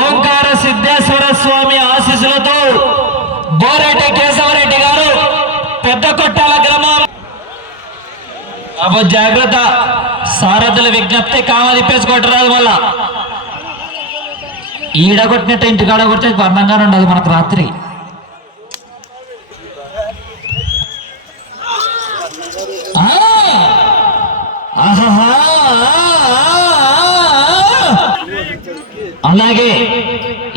ఓంకార సిద్ధేశ్వర స్వామి ఆశీస్సులతో బోరెడ్డి కేశవరెడ్డి గారు పెద్ద కొట్టాల గ్రామం. అబ్బో జాగ్రత్త, సారథుల విజ్ఞప్తి కామదిప్పేసుకోవటరాదు. మళ్ళా ఈడ కొట్టినట్టు ఇంటికాడ కొడితే వర్ణంగానే ఉండదు మనకు రాత్రి. అలాగే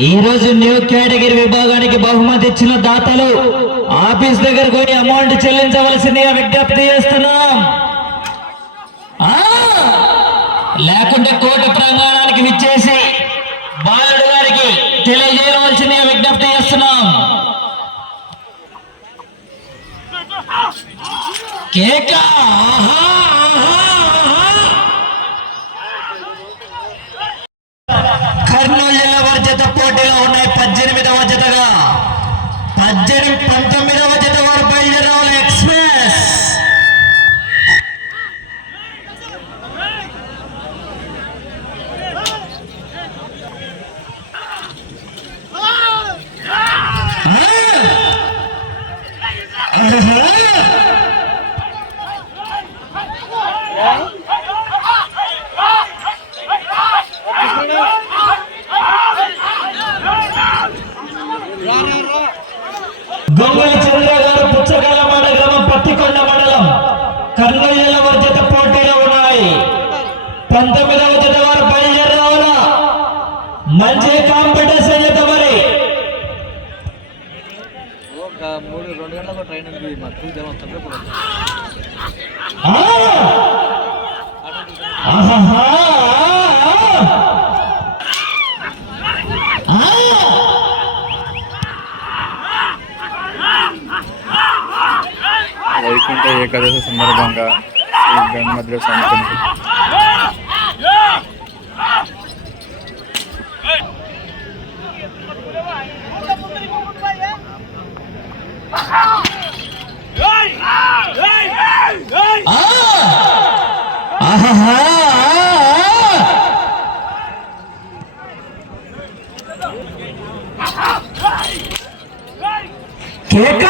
ఈరోజు న్యూ కేటగిరీ విభాగానికి బహుమతి ఇచ్చిన దాతలు ఆఫీస్ దగ్గర పోయి అమౌంట్ చెల్లించవలసిందిగా విజ్ఞప్తి చేస్తున్నాం. లేకుంటే కోర్టు ప్రాంగణానికి విచ్చేసి బాలుడు గారికి తెలియజేయవలసిందిగా విజ్ఞప్తి చేస్తున్నాం. కేక కర్నూలు జిల్లా వారి జత పోటీలో ఉన్నాయి. 18వ జతగా 19వ జత వారు బయలుదేరాలి. ఎక్స్ప్రెస్ గొంగళ చంద్ర గారు పుచ్చకాలమాడ గ్రామం పత్తికొండ మండలం కర్నూలు జిల్లా వారి జత పోటీలో ఉన్నాయి. 19వ జత వారు బయలుదేరాల. మంచి కాంపిటీషన్ జత మరి. 2 గంటలకు ట్రైన్ ఉంది. వైకుంఠ ఏకాదశి సందర్భంగా ఈ గణమధ్య సంతంతి కేక